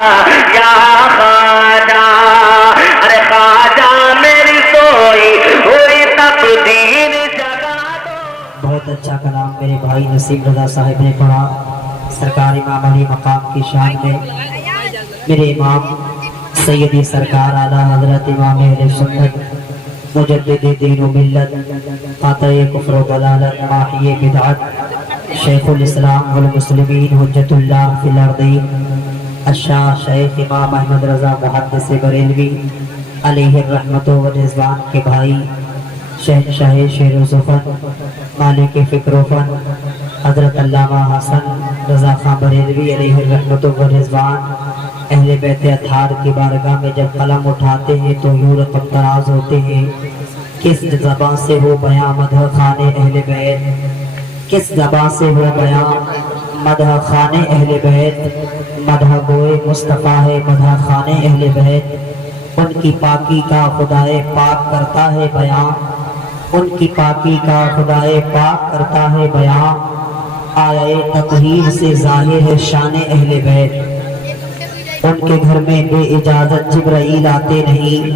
یا خواجہ، ارے خواجہ میری سوئی ہوئی تقدیر جگا دو۔ بہت اچھا کلام میرے بھائی نسیم رضا صاحب نے پڑھا سرکار امام علی مقام کی شان میں۔ میرے امام سیدی سرکار اعلیٰ حضرت امام اہل سنت مجدد دین و ملت قاطع کفر و ضلالت ماحی بدعت شیخ الاسلام والمسلمین حجت اللہ فی الارضین الشاہ شیخ امام احمد رضا محدث بریلوی علیہ الرحمت و رضوان کے بھائی شہنشاہ شعر و سخن مالک فکر و فن حضرت علامہ حسن رضا خان بریلوی علیہ الرحمت و رضوان اہل بیت اطہار کی بارگاہ میں جب قلم اٹھاتے ہیں تو یوں رقم دراز ہوتے ہیں۔ کس زبان سے ہو بیاں مدح خان اہل بیت، کس زبان سے ہو بیاں مدح خان اہل بیت، مدح گوئے مصطفیٰ ہے مدح خان اہل بیت۔ ان کی پاکی کا خدائے پاک کرتا ہے بیاں، ان کی پاکی کا خدائے پاک کرتا ہے بیاں۔ آیے تطہیر سے ظاہر ہے شان اہل بیت، ان کے گھر میں بے اجازت جبرائیل آتے نہیں،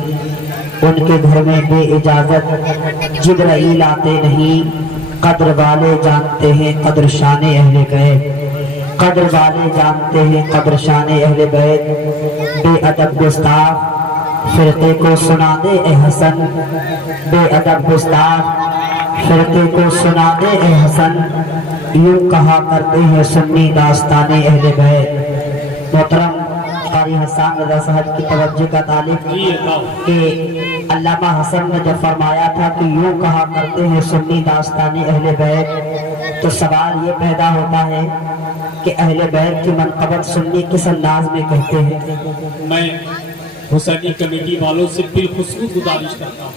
ان کے گھر میں بے اجازت جبرائیل آتے نہیں۔ قدر والے جانتے ہیں قدر شان اہل بیت، قدر والے جانتے ہیں قدر شان اہل بیت۔ بے ادب گستاخ فرقے کو سنا دے اے حسن، بے ادب گستاخ فرقے کو سنا دے اے حسن، یوں کہا کرتے ہیں سنی داستان اہل بیت۔ محترم قاری حسان رضا صاحب کی توجہ کا طالب کہ علامہ حسن نے جب فرمایا تھا کہ یوں کہا کرتے ہیں سنی داستان اہل بیت، تو سوال یہ پیدا ہوتا ہے کہ اہل بیت کی منقبت سنی کس انداز میں کہتے ہیں؟ میں حسینی کمیٹی والوں سے بالخصوص گزارش کرتا ہوں،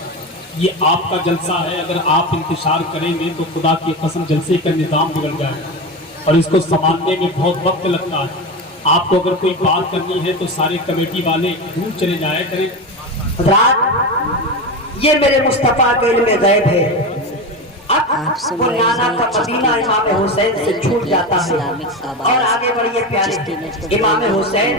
یہ آپ کا جلسہ ہے، اگر آپ انتشار کریں گے تو خدا کی قسم جلسے کا نظام بگڑ جائے گا اور اس کو سنبھالنے میں بہت وقت لگتا ہے۔ آپ کو اگر کوئی بات کرنی ہے تو سارے کمیٹی والے دور چلے جایا کریں۔ حضرات یہ میرے مصطفیٰ کے علم غیب ہے، اب وہ نانا کا مدینہ امام حسین سے چھوٹ جاتا ہے اور آگے بڑھئے پیارے۔ امام حسین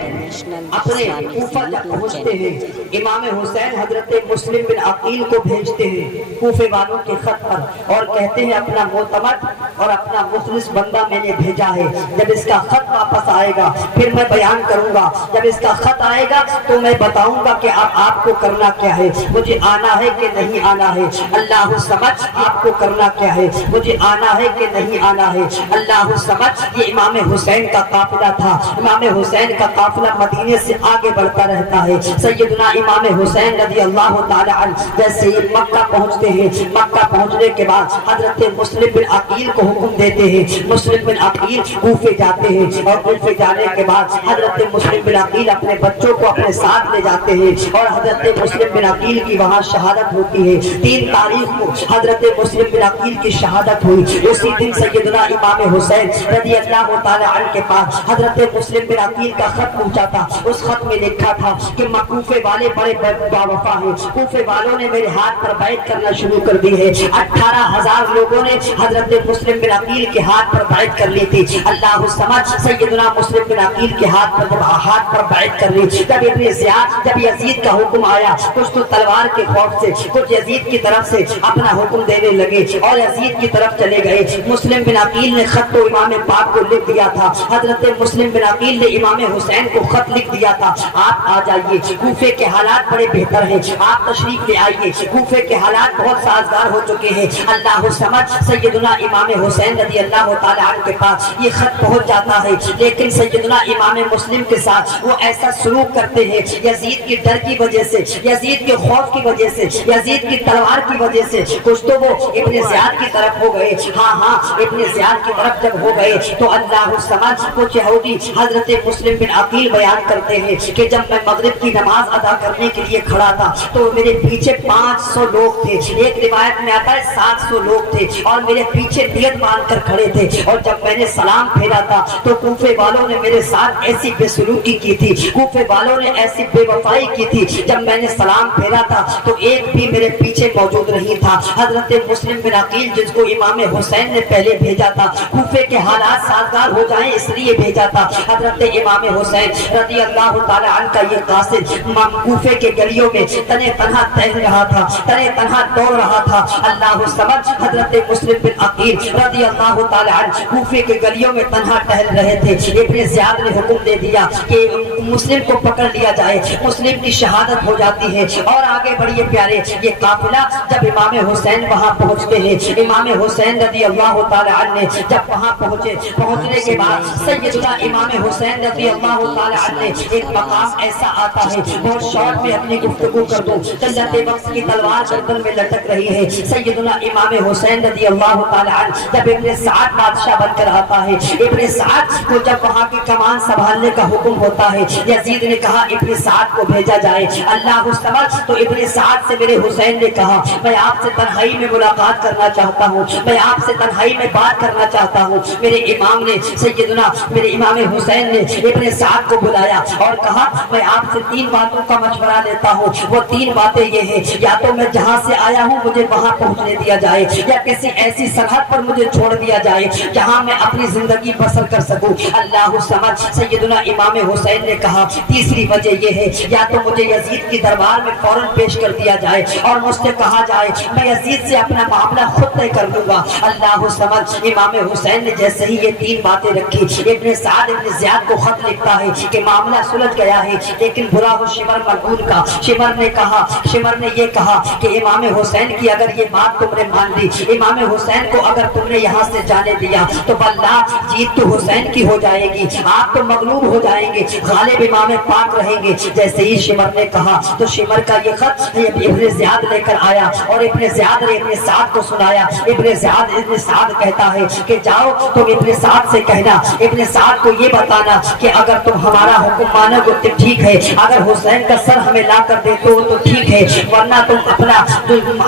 اپنے کوفہ جب پہنچتے ہیں، امام حسین حضرت مسلم بن عقیل کو بھیجتے ہیں کوفے والوں کے خط پر اور کہتے ہیں اپنا معتمد اور اپنا مخلص بندہ میں نے بھیجا ہے، جب اس کا خط واپس آئے گا پھر میں بیان کروں گا، جب اس کا خط آئے گا تو میں بتاؤں گا کہ آپ کو کرنا کیا ہے، مجھے آنا ہے کہ نہیں آنا ہے، اللہ سمجھ آپ کو کرنا کیا ہے، مجھے آنا ہے کہ نہیں آنا ہے، اللہ سمجھ۔ یہ امام حسین کا قافلہ تھا، امام حسین کا قافلہ مدینے سے آگے بڑھتا رہتا ہے۔ سیدنا امام حسین رضی اللہ تعالی عنہ جیسے یہ مکہ پہنچتے ہیں، مکہ پہنچنے کے بعد حضرت مسلم بن عقیل کو حکم دیتے ہیں، مسلم بن عقیل کوفے جاتے ہیں اور کوفے جانے کے بعد حضرت مسلم بن عقیل اپنے بچوں کو اپنے ساتھ لے جاتے ہیں اور حضرت مسلم بن عقیل کی وہاں شہادت ہوتی ہے۔ 3 تاریخ کو حضرت مسلم بن عقیل کی شہادت ہوئی، اسی دن سیدنا امام حسین رضی اللہ تعالی عنہ کے پاس حضرت مسلم بن عقیل کا خط پہنچا تھا۔ اس خط میں لکھا تھا کہ کوفے والے بڑے باوفا ہیں، کوفے والوں نے میرے ہاتھ پر بیعت کرنا شروع کر دی ہے۔ 18,000 لوگوں نے حضرت مسلم بن عقیل کے ہاتھ پر بیعت کر لی تھی۔ اللہ سمجھ سیدنا مسلم بن عقیل کے ہاتھ پر بیعت کر لی، جب یزید کا حکم آیا، کچھ تو تلوار کے خوف سے، کچھ یزید کی طرف سے اپنا حکم دینے لگے اور یزید کی طرف چلے گئے۔ مسلم بن عقیل نے خط تو امام پاک کو لکھ دیا تھا، حضرت مسلم بن عقیل نے امام حسین کو خط لکھ دیا تھا، آپ آ جائیے، کوفے کے حالات بڑے بہتر ہیں، آپ تشریف لے آئیے، کوفے کے حالات بہت سازگار ہو چکے ہیں۔ اللہ سمجھ سیدنا امام حسین رضی اللہ تعالی عنہ کے پاس یہ خط پہنچ جاتا ہے، لیکن سیدنا امام مسلم کے ساتھ وہ ایسا سلوک کرتے ہیں یزید کی ڈر کی وجہ سے، یزید کے خوف کی وجہ سے، یزید کی تلوار کی وجہ سے، کچھ تو وہ ابن زیاد کی طرف ہو گئے، ہاں ابن زیاد کی طرف جب ہو گئے تو اللہ سمجھ کچھ یہودی حضرت مسلم بن عقیل بیان کرتے ہیں کہ جب میں مغرب کی نماز ادا کرنے کے لیے کھڑا تھا تو میرے پیچھے 500 لوگ تھے، ایک روایت میں آتا ہے 700 لوگ تھے اور میرے پیچھے نیت नियत मान कर खड़े थे, और जब मैंने सलाम फेरा था तो कूफे वालों ने मेरे साथ ऐसी बेसलूकी की थी, कूफे वालों ने ऐसी बेवफाई की थी। जब मैंने सलाम फेरा था तो एक भी मेरे पीछे मौजूद नहीं था। हजरत मुस्लिम बिन अकील, जिसको इमाम हुसैन ने पहले भेजा था, कूफे के हालात साजगार हो जाएं इसलिए भेजा था। हजरत इमाम हुसैन रज़ी अल्लाह तआला अन्हु का ये कासिद कूफे के गलियों में तने तन्हा टहल रहा था, तने तन्हा दौड़ रहा था। अल्लाह समझ, हजरत मुस्लिम बिन अकील रज़ी अल्लाह तआला अन्हु कूफे के गलियों में तन्हा टहल रहे थे। इब्ने ज़ियाद ने हुक्म दे दिया कि मुस्लिम को पकड़ लिया जाए, मुस्लिम की शहादत हो जाती है। और आगे बढ़िए प्यारे, ये काफिला जब इमाम हुसैन वहां पहुंचते हैं, इमाम हुसैन रज़ी अल्लाह तआला अन्हु ने जब वहां पहुंचने के बाद सैयदना इमाम हुसैन रज़ी अल्लाह तआला अन्हु ने एक मकाम ऐसा आता है, बहुत शॉर्ट में अपनी गुफ्तगू कर दूं, चलते वक्त की तलवार गर्दन में लटक रही है। सैयदना इमाम हुसैन रज़ी अल्लाह तआला अन्हु जब इब्ने साद बादशाह बनकर आता है, इब्ने साद को जब वहां की कमान संभालने का हुक्म होता है, यजीद ने कहा इब्ने साद को भेजा जाए। अल्लाह समझ, तो इब्ने साद से मेरे हुसैन ने कहा मैं आपसे तन्हाई में मुलाकात करना चाहता हूँ, मैं आपसे तन्हाई में बात करना चाहता हूँ। मेरे इमाम ने, सैयदना मेरे इमाम हुसैन ने इब्ने साद को बुलाया और कहा मैं आपसे 3 बातों का मशवरा लेता हूँ। वो 3 बातें ये हैं, या तो मैं जहाँ से आया हूँ मुझे वहाँ पहुँचने दिया जाए, या किसी ऐसी सरहद पर मुझे छोड़ दिया जाए जहाँ मैं अपनी जिंदगी बसर कर सकूँ। अल्लाह समझ, सैयदना इमाम हुसैन ने कहा तीसरी वजह ये है, या तो मुझे यजीद की दरबार में फौरन पेश कर दिया जाए और मुझसे कहा जाए मैं यजीद से अपना मामला खुद तय कर लूंगा। अल्लाह समझ, इमाम हुसैन ने जैसे ही ये 3 बातें रखी, इब्ने साद इब्ने ज़ियाद को खत लिखता है कि मामला सुलझ गया है, लेकिन बुरा हो शिमर मकबूल का। शिमर ने ये कहा कि इमाम हुसैन की अगर ये बात तुमने मान ली, इमाम हुसैन को अगर तुमने यहाँ से जाने दिया तो वल्लाह जीत तो हुसैन की हो जाएगी, आप तो मगलूब हो जाएंगे, गालिब इमाम पाक रहेंगे। जैसे ही शिमर ने कहा तो शिमर का ये खत इब्ने ज़ियाद लेकर आया और इब्ने ज़ियाद ने इब्ने साद को सुनाया। इब्ने साद कहता है कि जाओ तुम इब्ने साद से कहना, इब्ने साद को ये बताना कि अगर तुम हमारा हुक्म मानोगे तो ठीक है, अगर हुसैन का सर हमें ला कर देते हो तो ठीक है, वरना तुम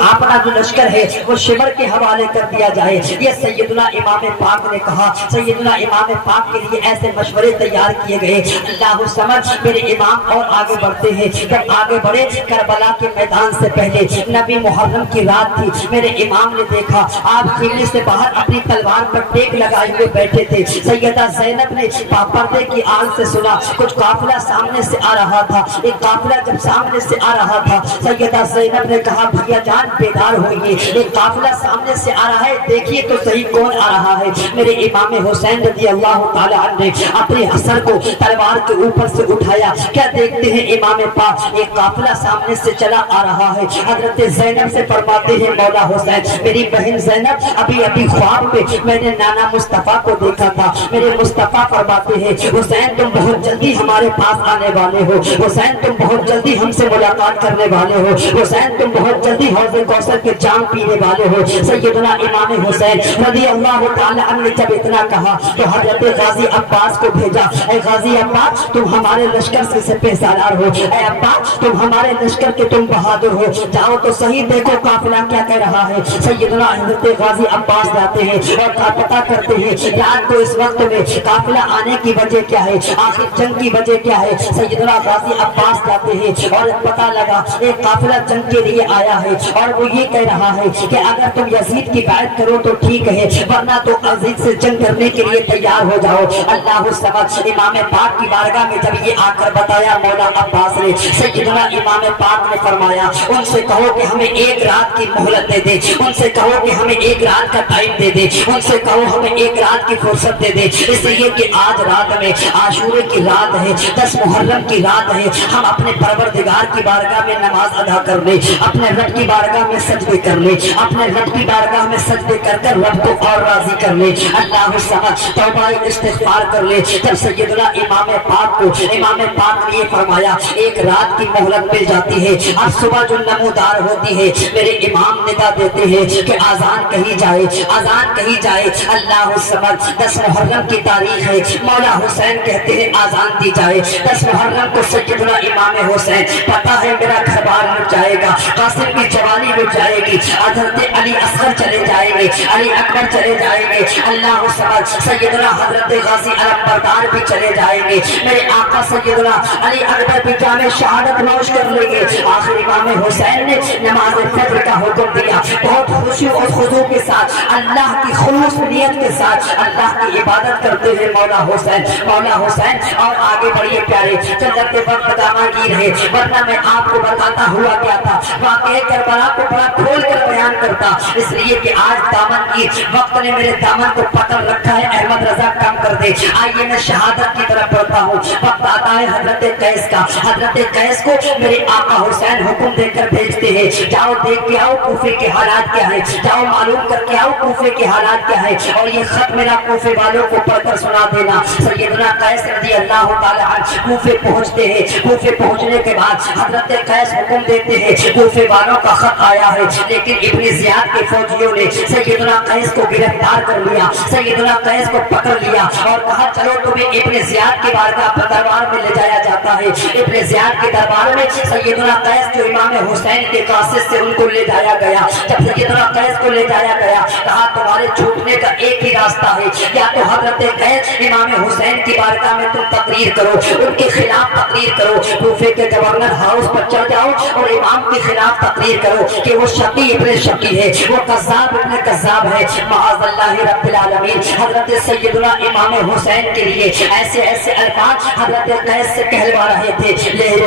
अपना जो लश्कर है वो शिमर के हवाले कर दिया जाए। ये सैयदना इमाम पाक ने कहा। सैयदना इमाम पाक के लिए ऐसे मशवरे तैयार किए गए। अल्लाह समझ, मेरे इमाम और आगे बढ़ते हैं। जब आगे बढ़े, करबला के मैदान से पहले नबी मुहर्रम की रात थी। मेरे इमाम ने देखा आप खिड़की से बाहर अपनी तलवार पर टेक लगाए हुए बैठे थे। सैयदा ज़ैनब ने पर्दे की आड़ से सुना कुछ काफिला सामने से आ रहा था। एक काफिला जब सामने से आ रहा था, सैयदा ज़ैनब ने कहा भैया जान बेदार होइए, एक काफिला सामने से आ रहा है, देखिए तो सही कौन आ रहा है। मेरे इमाम हुसैन रज़ी अल्लाह तआला अन्हु ने अपने हसर को तलवार के ऊपर से उठाया। क्या देखते हैं इमाम पाक, एक काफिला सामने से चला आ रहा है। हजरत ज़ैनब से फरमाते हैं मौला हुसैन, मेरी बहन ज़ैनब अभी ख्वाब में मैंने नाना मुस्तफा को देखा था। मेरे मुस्तफा फरमाते हैं हुसैन तुम बहुत जल्दी हमारे पास आने वाले हो, हुसैन तुम बहुत जल्दी हमसे मुलाकात करने वाले हो, हुसैन तुम बहुत जल्दी हौज़े कौसर के जाम पीने वाले हो। सैयदना इमाम हुसैन रज़ी अल्लाह तआला अन्हु ने जब इतना कहा तो हजरत गाजी अब्बास को भेजा। ऐ गाजी अब्बास तुम हमारे लश्कर से पेशादार हो, ऐ अब्बास तुम हमारे लश्कर के तुम बहादुर हो, जाओ तो सही देखो काफिला क्या कह रहा है। सैयदना हजरत गाजी अब्बास जाते हैं और पता करते हैं रात को इस वक्त में काफिला आने की वजह क्या है, आखिर जंग की वजह क्या है। सैयदना गाजी अब्बास जाते हैं और पता लगा एक काफिला जंग के लिए आया है और वो ये कह रहा है कि अगर तुम यजीद की बैत करो तो ठीक है, वरना तो यजीद से जंग करने के लिए तैयार हो जाओ। अल्लाह समझ, इमाम पाक की बारगाह में जब ये आकर बताया मौला अब्बास ने, सैयदना इमाम पाक ने फरमाया उनसे कहो कि हमें 1 रात की मोहलत दे दे, उनसे कहो कि हमें 1 रात का टाइम दे दे, उनसे कहो हमें 1 रात की फुर्सत दे दे, इसलिए कि आज रात में आशूरे की रात है, 10 मुहर्रम की रात है, हम अपने परवरदिगार की बारगाह में नमाज अदा कर ले, अपने रब की बारगाह में सजदे कर ले, अपने रब की बारगाह में सजदे कर कर रब को और राजी कर ले। अल्लाह समझ, तौबा इस्तिग़फ़ार कर ले। जब सैयदना इमाम पाक ने ये फरमाया 1 रात की मोहलत मिल जाती है, अब सुबह जो नमूदार होती है मेरे इमाम निदा देते हैं कि आजान कही जाए, आजान कही जाए। अल्लाह समझ, 10 मुहर्रम की तारीख है, मौला हुसैन कहते हैं आजान दी जाए। 10 मुहर्रम को सैयदना इमाम हुसैन, पता है मेरा घर बार लुट जाएगा, कासिम की जवानी लुट जाएगी, हज़रत अली असगर चले जाएंगे, अली अकबर चले जाएंगे, अल्लाह समद सैयदना हजरत गाजी अलमबरदार भी चले जाएंगे, मेरे आका सैयदना अली अकबर भी जामे शहादत नौश कर लेंगे। आखिर इमाम हुसैन ने नमाज फज्र का हुक्म दिया, बहुत खुशी और खुशू के साथ अल्लाह की खुलूस नियत के साथ अल्लाह की इबादत करते हुए मौला हुसैन और आगे बढ़िए प्यारे। चलते वक्त दामागीर है, वरना मैं आपको बताता हुआ क्या था, वाक़या करबला को बड़ा खोल कर बयान करता, इसलिए कि आज दामन की वक्त ने मेरे दामन को पकड़ रखा है। अहमद रजा कम कर दे, आइए मैं शहादत की तरफ बढ़ता हूँ। वक्त आता है हजरत कैस का, हजरत कैस को मेरे आका हुसैन हुक्म देकर भेजते हैं, जाओ देख के आओ कूफे के हालात क्या है, जाओ मालूम करके आओ कूफे के हालात क्या है, और ये खत मेरा कूफे वालों को पढ़कर सुना देना। सैयदना कैस रज़ी अल्लाह ताला अन्हु कूफे पहुंचते हैं। कूफे पहुंचने के बाद हजरत कैस हुक्म देते हैं, कूफे वालों का खत आया है, लेकिन इब्ने ज़ियाद के फौजियों ने सैयदना कैस को गिरफ्तार कर लिया, सैयदना कैस को पकड़ लिया और कहा चलो तुम्हें इब्ने ज़ियाद के बारगाह दरबार में ले जाया जाता है। इब्ने ज़ियाद के दरबार में सैयदना कैस जो इमाम हुसैन के कासिद से उनको ले जाया गया। जब सैयदना कैस को ले जाया गया, कहा तुम्हारे छूटने का एक ही रास्ता है, या तो हजरत कैस इमाम हुसैन की बारगाह में तुम तकरीर करो, उनके खिलाफ तकरीर करो, कूफे के गवर्नर हाउस पर चढ़ जाओ और इमाम के खिलाफ तकरीर करो कि वो शकी इब्ने शकी है, वो कज़्ज़ाब इब्ने कज़्ज़ाब है। माअज़ल्लाहि रब्बिल आलमीन हजरत सैयदना इमाम हुसैन के लिए ऐसे ऐसे अल्फाज हजरत कैस से कहलवा रहे थे,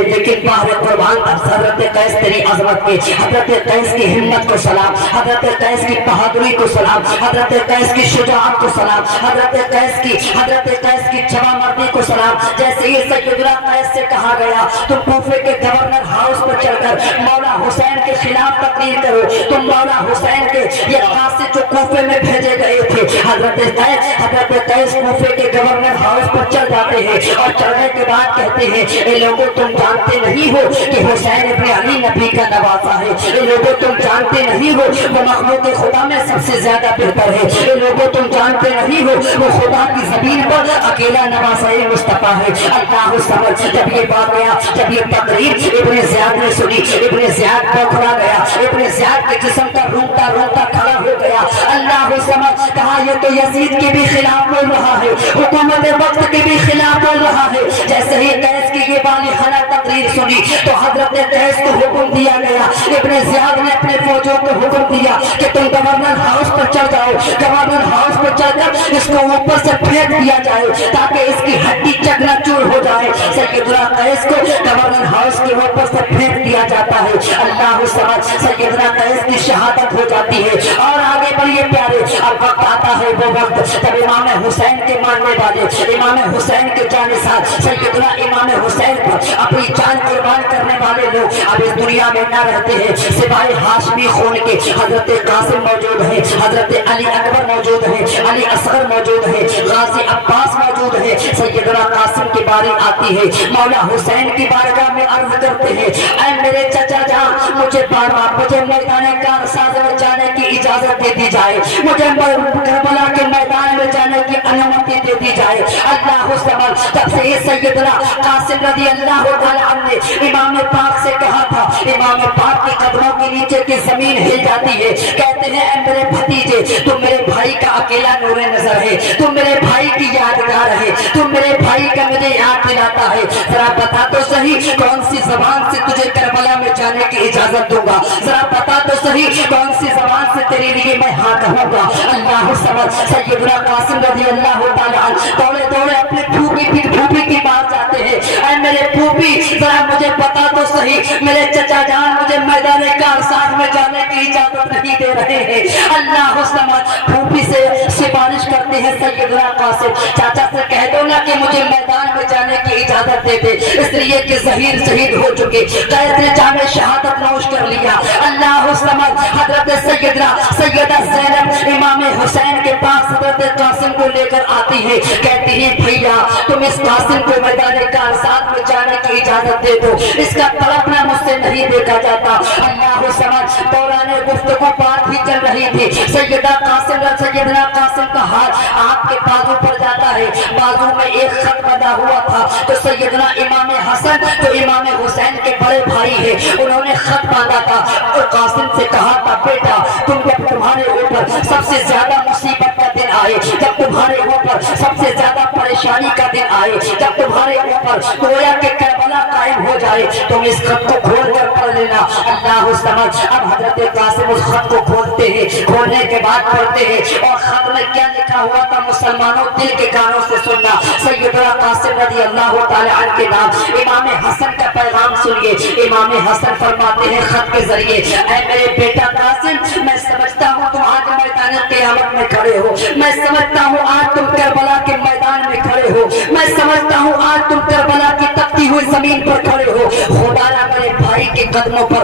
लेकिन बाहर कुर्बान हजरत कैस तेरी अजमत में, हजरत कैस की हिम्मत को सलाम, हजरत कैस की बहादुरी को सलाम, हजरत कैस की शुजाअत को सलाम, हजरत कैस की जवामर्दी को सलाम। जैसे ही सैयदना कैस से कहा गया तुम कूफे के गवर्नर हाउस पर चढ़कर मौला हुसैन के खिलाफ तकरीर करो, तुम मौला हुसैन के ये कासिद जो कूफे में भेजे गए थे, हजरत कैस कूफे के गवर्नर हाउस पर चढ़ जाते हैं और चढ़ने के बाद कहते हैं ये लोगों तुम जानते नहीं हो कि हुसैन इब्ने अली नबी का नवासा है, ये लोगों तुम जानते नहीं हो वो मखलूक खुदा में सबसे ज्यादा बेहतर है, ये लोगों तुम जानते नहीं हो वो खुदा की ज़मीन पर अकेला नवासा मुस्तफा है। अल्लाह समझ जब ये बात गया, जब ये तकरीर इब्ने ज़ियाद ने सुनी, इब्ने ज़ियाद बौखला गया, इब्ने ज़ियाद के जिस्म का रोंगटा रोंगटा खड़ा हो गया। अल्लाह समझ कहा ये तो यजीद के भी खिलाफ बोल रहा है, हुकूमत वक्त के भी खिलाफ बोल रहा है। जैसे ही कैस की ये बालिग़ाना तकरीर सुनी तो हजरत कैस को हुक्म दिया गया, इब्ने ज़ियाद ने अपने फौजों को हुक्म दिया कि तुम गवर्नर हाउस पर चढ़ जाओ, गवर्नर हाउस पर चढ़कर इसको ऊपर से फेंक दिया जाए ताकि इसकी हड्डी चकनाचूर हो जाए। सैयदना कैस को गवर्नर हाउस के ऊपर से फेंक दिया जाता है। अल्लाह समझ सैयदना कैस की शहादत हो जाती है। और आगे बढ़िए प्यारे, अब वक्त आता है वो वक्त जब इमाम हुसैन के मानने वाले, इमाम हुसैन के जानिसार सैयदना इमाम हुसैन पर अपनी जान कुर्बान करने वाले लोग अब इस दुनिया में न रहते हैं। सिवाय हाशमी खून के हजरत कासिम मौजूद है, हजरत अली अकबर मौजूद है, अली असगर मौजूद है, गाजी अब्बास मौजूद है। सैयदना कासिम की बारी आती है, मौला हुसैन की बारगाह में अर्ज करते हैं ऐ मेरे चचा जान मुझे मुझे मैदान कारसाज में जाने की इजाजत दे दी जाए, मुझे करबला के मैदान में जाने की अनुमति दे दी जाए। अल्लाह समझ तब से सैयदना कासिम रज़ी अल्लाह ताला अन्हु ने इमाम पाक से कहा था, इमाम पाक के कदमों के नीचे की जमीन हिल जाती है। कहते हैं ऐ मेरे भतीजे तुम मेरे भाई का अकेला नूरे नजर है, तुम मेरे भाई की यादगार है, तुम मेरे भाई का मुझे याद दिलाता है। जरा बता तो सही कौन सी जबान से तुझे करबला में जाने की इजाजत दूंगा, जरा बता तो सही कौन सी जबान से तेरे लिए मैं हाँ कहूंगा। अल्लाह समझ सैयदना कासिम रज़ी अल्लाह ताला अन्हु दौड़े दौड़े अपने फूफी की बात जाते हैं ऐ मेरे फूफी जरा मुझे बता तो सही मेरे चचा जान मुझे मैदान कारसाज में जाने की इजाजत नहीं दे रहे हैं। अल्लाह समझ फूफी से सिफारिश करते हैं सैयदना कासिम चाचा से कह दो ना कि मुझे मैदान में जाने की इजाजत दे दे, इसलिए कि ज़हीर शहीद हो चुके, कैस ने जामे शहादत नौश कर लिया। अल्लाह समझ हजरत सैयदा ज़ैनब इमाम हुसैन के पास हजरत कासिम को लेकर आती है, कहती है भैया तुम इस कासिम को मैदान कारसाज में जाने की इजाजत दे दो, इसका तड़पना मुझसे नहीं देखा जाता। अल्लाह समझ दौरान गुफ्तगू बात ही चल रही थी, सैयदना कासिम का हाथ आपके बाजू पर जाता है, बाजू में एक खत बंधा हुआ था तो सैयदना इमाम हसन जो इमाम हुसैन के बड़े भाई है उन्होंने खत बांधा था और कासिम से कहा था बेटा तुम जब तुम्हारे ऊपर सबसे ज्यादा मुसीबत का दिन आए, जब तुम्हारे ऊपर सबसे ज्यादा परेशानी का दिन आए, जब तुम्हारे ऊपर गोया के करबला कायम हो जाए, तुम इस खत को खोल कर पढ़ लेना। अल्लाह समझ। अब हजरत कासिम उस खत को खोलते हैं, खोलने के बाद पढ़ते हैं और खत में क्या लिखा हुआ था मुसलमानों दिल के कानों से सुनना। सैयदना कासिम रज़ी अल्लाह तआला अन्हु के नाम इमाम हसन का पैगाम सुनिए। इमाम हसन फरमाते हैं खत के जरिए, ऐ मेरे बेटा कासिम, मैं समझता हूँ तुम आज मैदान क़यामत में खड़े हो, मैं समझता हूँ आज तुम करबला के मैदान में खड़े हो, मैं समझता हूँ आज तुम करबला की तपती हुई जमीन पर खड़े हो। खुदा मेरे भाई के कदमों पर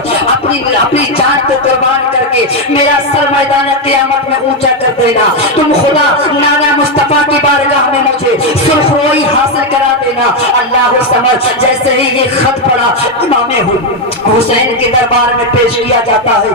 अपनी जान को कुर्बान करके मेरा सर मैदान क़यामत में ऊंचा कर देना। तुम खुदा नाना मुस्तफा की बारगाह में मुझे सुरखरोई हासिल करा देना। अल्लाह समझ। जैसे ही ये खत पढ़ा इमाम हुसैन के दरबार में पेश किया जाता है,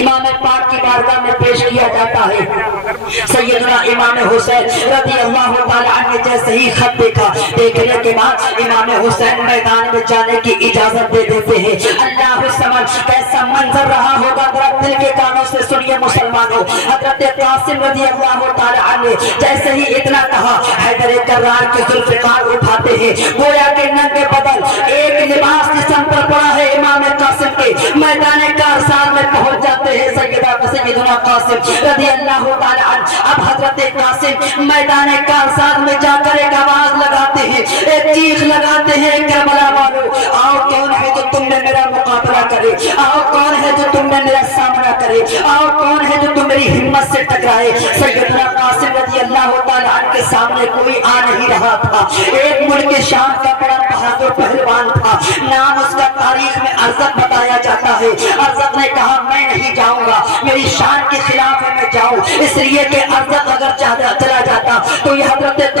इमाम पाक की बारगाह में पेश किया जाता है। सैयदना इमाम हुसैन रज़ी अल्लाह तआला अन्हु ने जैसे ही खत देखा, देखने के बाद इमाम हुसैन मैदान में जाने की इजाजत दे देते हैं। अल्लाह समझ। कैसा मंजर रहा होगा जरा दिल के कानों से सुनिए मुसलमानों। हजरत कासिम रज़ी अल्लाह तआला अन्हु जैसे ही इतना कहा, हैदर कर्रार के जुल्फ़िकार उठाते हैं, गोया के नंगे बदल एक लिबास जिस्म पर पड़ा है इमाम कासिम के, मैदान कारसार में पहुंच जाते हैं। सैयदना कासिम रज़ी अल्लाह तआला अन्हु अब हजरत कासिम मैदान कारसार में जाकर एक आवाज लगाते हैं, एक चीख लगाते हैं, करबला वालों आओ, कौन है जो तुमने मेरा मुकाबला करे, आओ कौन है जो तुमने मेरा सामना करे, आओ कौन है जो तुम मेरी हिम्मत से टकराए। सैयदना कासिम रज़ी अल्लाह तआला अन्हु के सामने कोई आ नहीं रहा था। एक मुल्क शाम का बड़ा बहादुर पहलवान था, नाम उसका तारीख में अर्ज़क बताया जाता है। अर्ज़क ने कहा मैं नहीं जाऊंगा, मेरी शान के खिलाफ है मैं जाऊं, इसलिए कि अर्ज़क अगर चला जाता तो ये हजरत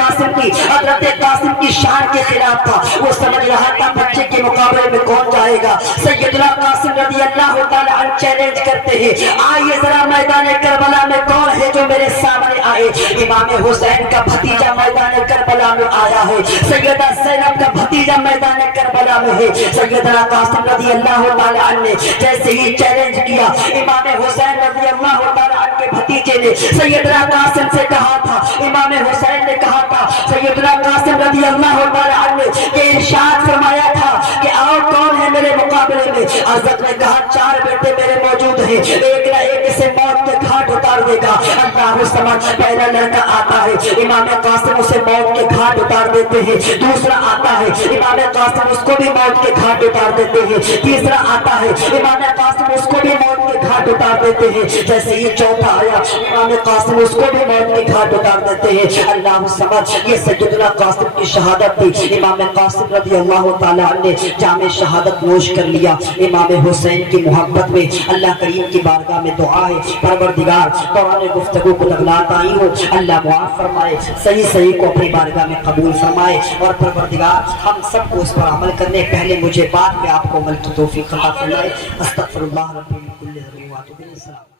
कासिम की शान के खिलाफ था। वो समझ रहा था बच्चे के मुकाबले में कौन जाएगा। सैयदना कासिम रज़ी अल्लाह तआला अन्हु चैलेंज करते हैं, आइए जरा मैदान करबला में कौन है जो मेरे सामने आए। इमाम हुसैन का भतीजा मैदान करबला में आया है, सैयदा ज़ैनब का भतीजा मैदान करबला में है। सैयदना कासिम रज़ी अल्लाह तआला अन्हु ने जैसे ही चैलेंज किया, इमाम हुसैन रज़ी अल्लाह तआला अन्हु के भतीजे ने सैयदना कासिम से कहा था, इमाम हुसैन ने कहा था, सैयदना कासिम रज़ी अल्लाह तआला अन्हु ने इरशाद फरमाया था कि आओ कौन है मेरे मुकाबले में। अर्ज़क ने कहा चार बेटे मेरे मौजूद हैं, एक ना एक इसे मौत के घाट उतार देगा। अल्लाह समझ। पहला लड़का आता है, इमाम कासिम उसे मौत के घाट उतार देते हैं। दूसरा आता है, इमाम कासिम उसको भी मौत के घाट उतार देते हैं। तीसरा आता है, इमाम कासिम उसको भी मौत के घाट उतार देते हैं। जैसे ही चौथा आया, इमाम कासिम उसको भी मौत के घाट उतार देते हैं। अल्लाह समझ। ये सैयदना कासिम की शहादत थी। इमाम कासिम रज़ी अल्लाह तआला अन्हु ने जामे शहादत नोश कर लिया। इमाम हुसैन की मोहब्बत में अल्लाह करीम की बारगाह में दुआ है, परवरदिगार दौरान गुफ्तगू को तगलात आई हो, अल्लाह मुआफ़ फरमाए, सही को अपनी बारगाह में कबूल फरमाए और परवरदिगार हम सबको उस पर अमल करने पहले मुझे बाद में आपको अमल की तौफीक अता फरमाए। अस्तगफिरुल्लाह रब्बी मिन कुल्ली ज़ंबिन व अतूबु इलैहि।